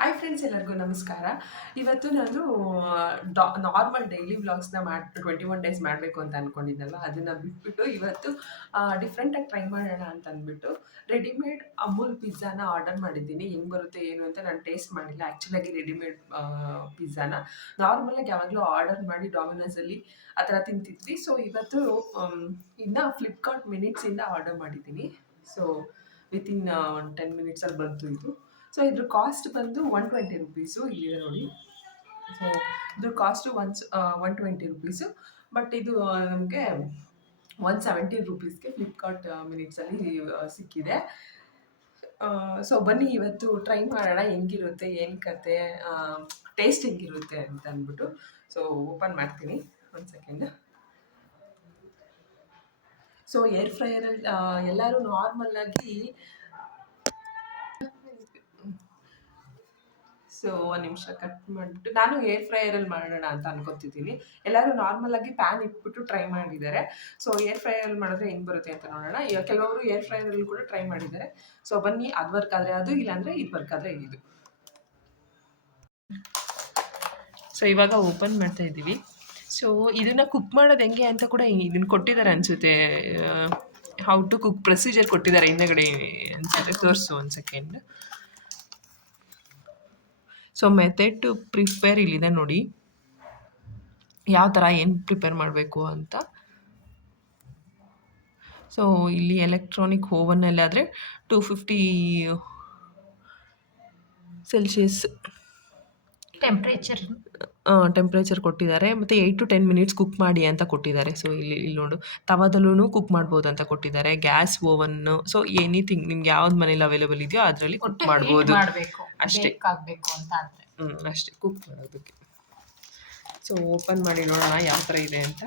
Hi friends, ಎಲ್ಲರಿಗೂ ನಮಸ್ಕಾರ. ಇವತ್ತು ನಾನು ನಾರ್ಮಲ್ ಡೈಲಿ ವ್ಲಾಗ್ಸ್ನ 21 ಡೇಸ್ ಮಾಡಬೇಕು ಅಂತ ಅಂದ್ಕೊಂಡಿದ್ದೆನಲ್ಲ, ಅದನ್ನು ಬಿಟ್ಬಿಟ್ಟು ಇವತ್ತು ಡಿಫ್ರೆಂಟಾಗಿ ಟ್ರೈ ಮಾಡೋಣ ಅಂತ ಅಂದ್ಬಿಟ್ಟು ರೆಡಿಮೇಡ್ ಅಮೂಲ್ ಪಿಜ್ಜಾನ ಆರ್ಡರ್ ಮಾಡಿದ್ದೀನಿ. ಹೆಂಗೆ ಬರುತ್ತೆ ಏನು ಅಂತ ನಾನು ಟೇಸ್ಟ್ ಮಾಡಿಲ್ಲ. ಆ್ಯಕ್ಚುಲಾಗಿ ರೆಡಿಮೇಡ್ ಪಿಜ್ಜಾನ ನಾರ್ಮಲಾಗಿ ಯಾವಾಗಲೂ ಆರ್ಡರ್ ಮಾಡಿ ಡಾಮಿನೋಸಲ್ಲಿ ಆ ಥರ ತಿಂತಿದ್ವಿ. ಸೊ ಇವತ್ತು ಇನ್ನು ಫ್ಲಿಪ್ಕಾರ್ಟ್ ಮಿನಿಟ್ಸಿಂದ ಆರ್ಡರ್ ಮಾಡಿದ್ದೀನಿ. ಸೊ ವಿತಿನ್ ಒಂದು 10 ಮಿನಿಟ್ಸಲ್ಲಿ ಬಂತು ಇದು. ಸೊ ಇದ್ರ ಕಾಸ್ಟ್ ಬಂದು 120 ರುಪೀಸು, ಇಲ್ಲಿದೆ ನೋಡಿ. ಸೊ ಇದ್ರ ಕಾಸ್ಟು 120 ರುಪೀಸು, ಬಟ್ ಇದು ನಮಗೆ 170 ರುಪೀಸ್ಗೆ ಫ್ಲಿಪ್ಕಾರ್ಟ್ ಮಿನಿಟ್ಸಲ್ಲಿ ಸಿಕ್ಕಿದೆ. ಸೊ ಬನ್ನಿ ಇವತ್ತು ಟ್ರೈ ಮಾಡೋಣ ಹೆಂಗಿರುತ್ತೆ, ಏನು ಕತೆ, ಟೇಸ್ಟ್ ಹೆಂಗಿರುತ್ತೆ ಅಂತ ಅಂದ್ಬಿಟ್ಟು. ಸೊ ಓಪನ್ ಮಾಡ್ತೀನಿ, ಒಂದು ಸೆಕೆಂಡ್. ಸೊ ಏರ್ ಫ್ರೈಯರಲ್ಲಿ ಎಲ್ಲರೂ ನಾರ್ಮಲ್ಲಾಗಿ ಸೊ ಒಂದು ನಿಮಿಷ ಕಟ್ ಮಾಡಿಬಿಟ್ಟು ನಾನು ಏರ್ ಫ್ರೈಯರಲ್ಲಿ ಮಾಡೋಣ ಅಂತ ಅನ್ಕೋತಿದ್ದೀನಿ. ಎಲ್ಲರೂ ನಾರ್ಮಲಾಗಿ ಪ್ಯಾನ್ ಇಟ್ಬಿಟ್ಟು ಟ್ರೈ ಮಾಡಿದ್ದಾರೆ. ಸೊ ಏರ್ ಫ್ರೈಯರಲ್ಲಿ ಮಾಡಿದ್ರೆ ಹೆಂಗೆ ಬರುತ್ತೆ ಅಂತ ನೋಡೋಣ. ಈಗ ಕೆಲವರು ಏರ್ ಫ್ರೈಯರಲ್ಲಿ ಕೂಡ ಟ್ರೈ ಮಾಡಿದ್ದಾರೆ. ಸೊ ಬನ್ನಿ, ಅದು ವರ್ಕ್ ಆದರೆ ಅದು, ಇಲ್ಲಾಂದರೆ ಇದು ವರ್ಕ್ ಆದರೆ ಇದು. ಸೊ ಇವಾಗ ಓಪನ್ ಮಾಡ್ತಾ ಇದ್ದೀವಿ. ಸೊ ಇದನ್ನು ಕುಕ್ ಮಾಡೋದು ಹೆಂಗೆ ಅಂತ ಕೂಡ ಇದನ್ನು ಕೊಟ್ಟಿದ್ದಾರೆ ಅನಿಸುತ್ತೆ. ಹೌ ಟು ಕುಕ್ ಪ್ರೊಸೀಜರ್ ಕೊಟ್ಟಿದ್ದಾರೆ ಹಿಂದೆಗಡೆ ಅನಿಸುತ್ತೆ. ತೋರಿಸು ಒಂದು second. So method to prepare ಇಲ್ಲಿದೆ ನೋಡಿ, ಯಾವ ಥರ ಏನು ಪ್ರಿಪೇರ್ ಮಾಡಬೇಕು ಅಂತ. ಸೊ ಇಲ್ಲಿ ಎಲೆಕ್ಟ್ರಾನಿಕ್ ಓವನ್ನಲ್ಲಾದರೆ 250 ಸೆಲ್ಸಿಯಸ್ ಟೆಂಪ್ರೇಚರ್ ಕೊಟ್ಟಿದ್ದಾರೆ, ಮತ್ತು 8 to 10 ಮಿನಿಟ್ಸ್ ಕುಕ್ ಮಾಡಿ ಅಂತ ಕೊಟ್ಟಿದ್ದಾರೆ. ಸೊ ಇಲ್ಲಿ ನೋಡು, ತವಾದಲ್ಲೂ ಕುಕ್ ಮಾಡ್ಬೋದು ಅಂತ ಕೊಟ್ಟಿದ್ದಾರೆ. ಗ್ಯಾಸ್ ಓವನ್ನು, ಸೊ ಎನಿಥಿಂಗ್ ನಿಮ್ಗೆ ಯಾವ್ದು ಮನೇಲಿ ಅವೈಲೇಬಲ್ ಇದೆಯೋ ಅದರಲ್ಲಿ ಕುಕ್ ಮಾಡ್ಬೋದು ಅಷ್ಟೇ. ಅಷ್ಟೇ ಕುಕ್ ಮಾಡೋದಕ್ಕೆ. ಸೊ ಓಪನ್ ಮಾಡಿ ನೋಡೋಣ ಯಾವ ಥರ ಇದೆ ಅಂತ.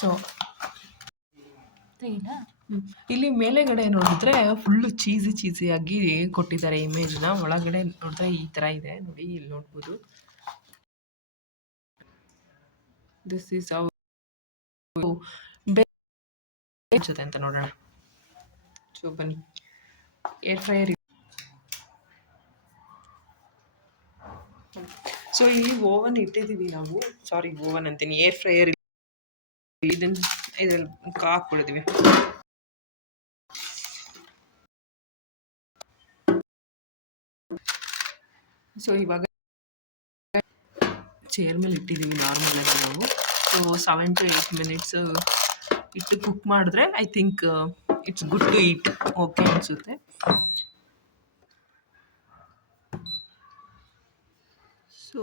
ಸೊ ಇಲ್ಲಿ ಮೇಲೆಗಡೆ ನೋಡಿದ್ರೆ ಫುಲ್ಲು ಚೀಸಿಯಾಗಿ ಕೊಟ್ಟಿದ್ದಾರೆ ಇಮೇಜ್ನ. ಒಳಗಡೆ ನೋಡಿದ್ರೆ ಈ ಥರ ಇದೆ ನೋಡಿ, ಇಲ್ಲಿ ನೋಡ್ಬೋದು. ದಿಸ್ ಈಸ್ ಜೊತೆ ಅಂತ ನೋಡೋಣ. ಸೊ ಬನ್ನಿ, ಏರ್ ಫ್ರೈಯರ್. ಸೊ ಇಲ್ಲಿ ಓವನ್ ಇಟ್ಟಿದ್ದೀವಿ ನಾವು, ಸಾರಿ ಓವನ್ ಅಂತೀನಿ, ಏರ್ ಫ್ರೈಯರ್. ಇದನ್ನು ಇದ್ರಲ್ಲಿ ಹಾಕ್ಬಿಡ್ತೀವಿ. ಸೊ ಇವಾಗ ಚೇರ್ ಮೇಲೆ ಇಟ್ಟಿದ್ದೀವಿ ನಾರ್ಮಲಾಗಿ ನಾವು. ಸೊ 7 to 8 ಮಿನಿಟ್ಸ್ ಇಟ್ಟು ಕುಕ್ ಮಾಡಿದ್ರೆ I think it's good to eat, okay ಅನಿಸುತ್ತೆ. ಸೊ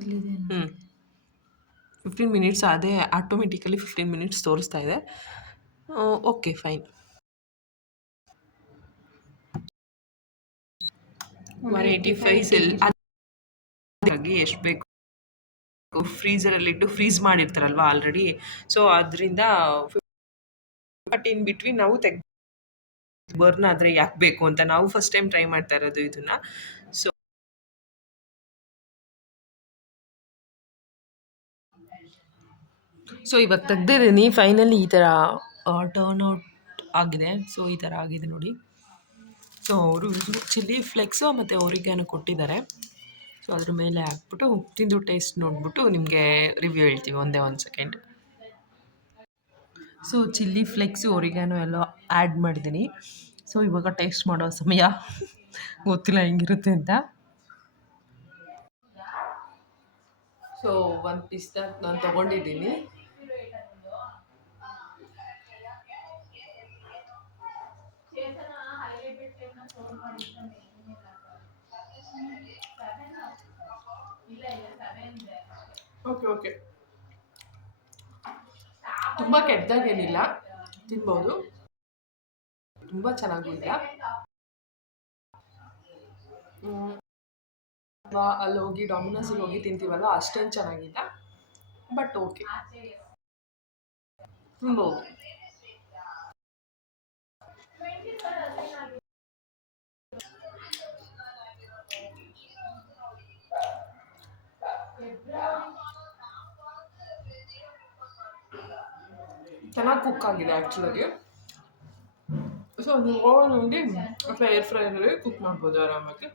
ಇಲ್ಲಿದೆ 15 ಮಿನಿಟ್ಸ್ ಅದೇ ಆಟೋಮೆಟಿಕಲಿ 15 ಮಿನಿಟ್ಸ್ ತೋರಿಸ್ತಾ ಇದೆ. Okay fine. 185 ಸೆಲ್ ಆಗಿ ಎಷ್ಟು ಬೇಕು ಫ್ರೀಸರಲ್ಲಿಟ್ಟು ಫ್ರೀಸ್ ಮಾಡಿರ್ತಾರಲ್ವ ಆಲ್ರೆಡಿ. ಸೊ ಅದರಿಂದ ಬಟ್ ಇನ್ ಬಿಟ್ವೀನ್ ನಾವು ಬರ್ನ್ ಆದರೆ ಯಾಕೆ ಬೇಕು ಅಂತ ನಾವು ಫಸ್ಟ್ ಟೈಮ್ ಟ್ರೈ ಮಾಡ್ತಾ ಇರೋದು ಇದನ್ನು. ಸೊ ಇವಾಗ ತೆಗ್ದಿದ್ದೀನಿ ಫೈನಲಿ. ಈ ಥರ ಟರ್ನ್ ಔಟ್ ಆಗಿದೆ. ಸೊ ಈ ಥರ ಆಗಿದೆ ನೋಡಿ. ಸೊ ಅವರು ಚಿಲ್ಲಿ ಫ್ಲೆಕ್ಸು ಮತ್ತು ಒರಿಗ್ಯಾನೋ ಕೊಟ್ಟಿದ್ದಾರೆ. ಸೊ ಅದ್ರ ಮೇಲೆ ಹಾಕ್ಬಿಟ್ಟು ತಿಂದು ಟೇಸ್ಟ್ ನೋಡಿಬಿಟ್ಟು ನಿಮಗೆ ರಿವ್ಯೂ ಹೇಳ್ತೀವಿ. ಒಂದೇ ಒಂದು ಸೆಕೆಂಡ್. ಸೊ ಚಿಲ್ಲಿ ಫ್ಲೆಕ್ಸು ಒರಿಗ್ಯಾನೋ ಎಲ್ಲ ಆ್ಯಡ್ ಮಾಡಿದ್ದೀನಿ. ಸೊ ಇವಾಗ ಟೇಸ್ಟ್ ಮಾಡೋ ಸಮಯ. ಗೊತ್ತಿಲ್ಲ ಹೆಂಗಿರುತ್ತೆ ಅಂತ. ಸೊ ಒಂದು ಪೀಸ್ನ ನಾನು ತೊಗೊಂಡಿದ್ದೀನಿ. ಓಕೆ ತುಂಬ ಕೆಟ್ಟದಾಗೇನಿಲ್ಲ, ತಿನ್ಬೋದು. ತುಂಬ ಚೆನ್ನಾಗಿಲ್ಲ. ಅಲ್ಲಿ ಹೋಗಿ ಡಾಮಿನೋಸಿಗೆ ಹೋಗಿ ತಿಂತೀವಲ್ಲ, ಅಷ್ಟೇನು ಚೆನ್ನಾಗಿಲ್ಲ, ಬಟ್ ಓಕೆ ತಿನ್ಬೋದು. ಚೆನ್ನಾಗಿ ಕುಕ್ ಆಗಿದೆ ಆ್ಯಕ್ಚುಲಾಗಿ. ಸೊ ನೀವು ಓವನಲ್ಲಿ ಅಥವಾ ಏರ್ ಫ್ರೈಯಲ್ಲಿ ಕುಕ್ ಮಾಡ್ಬೋದು ಆರಾಮಾಗಿ.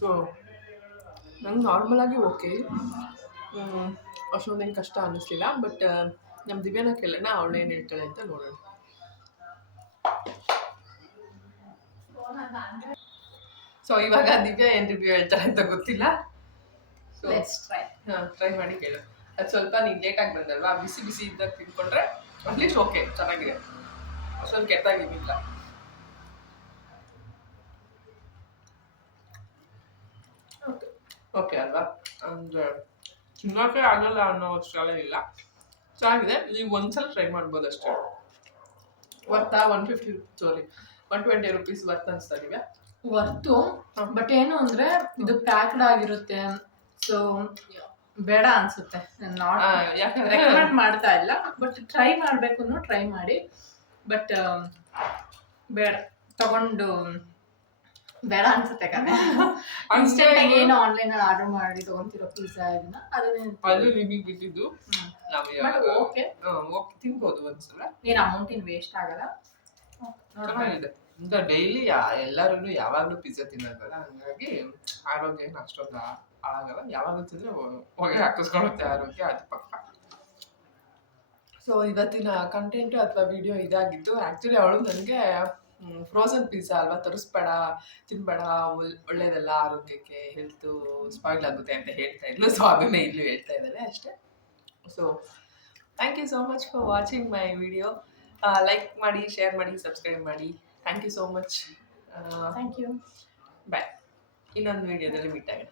ಸೊ ನಂಗೆ ನಾರ್ಮಲಾಗಿ ಓಕೆ, ಅಷ್ಟೊಂದೇನು ಕಷ್ಟ ಅನ್ನಿಸ್ಲಿಲ್ಲ. ಬಟ್ ನಮ್ಮ ದಿವ್ಯಾನ ಕೇಳೋಣ, ಅವಳು ಏನು ಹೇಳ್ತಾಳೆ ಅಂತ ನೋಡೋಣ. ಸೊ ಇವಾಗ ದಿವ್ಯಾ ಏನು ರಿವ್ಯೂ ಹೇಳ್ತಾಳೆ ಅಂತ ಗೊತ್ತಿಲ್ಲ. ಸೊ ಟ್ರೈ ಮಾಡಿ ಕೇಳು. ಅದು ಸ್ವಲ್ಪ ನೀನು ಲೇಟಾಗಿ ಬಂದಲ್ವಾ, ಬಿಸಿ ಬಿಸಿ ಇದ್ದಾಗ ತಿನ್ಕೊಂಡ್ರೆ ಅಟ್ಲೀಸ್ಟ್ ಓಕೆ, ಚೆನ್ನಾಗಿದೆ, ಅಷ್ಟೊಂದು ಕೆಟ್ಟಾಗಿದ್ದಿಲ್ಲ. ಓಕೆ ಅಲ್ವಾ, ಅಂದರೆ ತಿನ್ನೋಕೆ ಆಗಲ್ಲ ಅನ್ನೋ ಅಷ್ಟೆಲ್ಲ ಇಲ್ಲ, ಚೆನ್ನಾಗಿದೆ. ನೀವು ಒಂದ್ಸಲ ಟ್ರೈ ಮಾಡ್ಬೋದು ಅಷ್ಟೇ. ವರ್ತಾ 120 ರೂಪೀಸ್ ವರ್ತ್ ಅನಿಸ್ತಾ ಇದೀವಿ. ವರ್ತು, ಬಟ್ ಏನು ಅಂದ್ರೆ ಇದು ಪ್ಯಾಕ್ಡ್ ಆಗಿರುತ್ತೆ, ಸೊ ಬೇಡ ಅನ್ಸುತ್ತೆ. ರೆಕಮೆಂಡ್ ಮಾಡ್ತಾ ಇಲ್ಲ, ಬಟ್ ಟ್ರೈ ಮಾಡ್ಬೇಕು ಅನ್ನೋ ಟ್ರೈ ಮಾಡಿ. ಬಟ್ ಬೇಡ, ತಗೊಂಡು ಬೇಡ ಅನ್ಸುತ್ತೆ. ಇನ್ಸ್ಟೆಂಟ್ ಆಗಿ ಏನು ಆನ್ಲೈನ್ ಅಲ್ಲಿ ಆರ್ಡರ್ ಮಾಡಿ ತಗೊಂತಿರೋ ಪಿಜ್ಜಾ ಇದನ್ನ ಅದು ನಿಮಗೆ ಬಿಟ್ಟಿದ್ದು, ಓಕೆ ತಿನ್ಬೋದು ಒಂದ್ಸಲ, ಏನು ಅಮೌಂಟ್ ಏನು ವೇಸ್ಟ್ ಆಗಲ್ಲ. ಚೆನ್ನಾಗಿದೆ. ಈಗ ಡೈಲಿ ಎಲ್ಲರೂ ಯಾವಾಗಲೂ ಪಿಜ್ಜಾ ತಿನ್ನೋದಲ್ಲ, ಹಂಗಾಗಿ ಆರೋಗ್ಯ ಏನು ಅಷ್ಟೊಂದು ಹಾಳಾಗಲ್ಲ. ಯಾವಾಗಲೂ ತಿಂದರೆ ಹೊಗೆ ಹಾಕಿಸ್ಕೊಳ್ಳುತ್ತೆ ಆರೋಗ್ಯ, ಅದು ಪಕ್ಕ. ಸೊ ಇವತ್ತಿನ ಕಂಟೆಂಟು ಅಥವಾ ವಿಡಿಯೋ ಇದಾಗಿತ್ತು. ಆ್ಯಕ್ಚುಲಿ ಅವಳು ನನಗೆ ಫ್ರೋಝನ್ ಪಿಜ್ಜಾ ಅಲ್ವಾ, ತರಿಸ್ಬೇಡ, ತಿನ್ಬೇಡ, ಒಳ್ಳೇದಲ್ಲ ಆರೋಗ್ಯಕ್ಕೆ, ಹೆಲ್ತು ಸ್ಪಾಯ್ಲ್ ಆಗುತ್ತೆ ಅಂತ ಹೇಳ್ತಾ ಇದ್ಲು. ಸೊ ಅದನ್ನೇ ಇಲ್ಲೂ ಹೇಳ್ತಾ ಇದ್ದಾಳೆ ಅಷ್ಟೇ. So thank you so much for watching my video. Like ಮಾಡಿ, ಶೇರ್ ಮಾಡಿ, ಸಬ್ಸ್ಕ್ರೈಬ್ ಮಾಡಿ. Thank you so much. Thank you. Bye. ಇನ್ನೊಂದು ವಿಡಿಯೋದಲ್ಲಿ ಮೀಟ್ ಆಗೋಣ.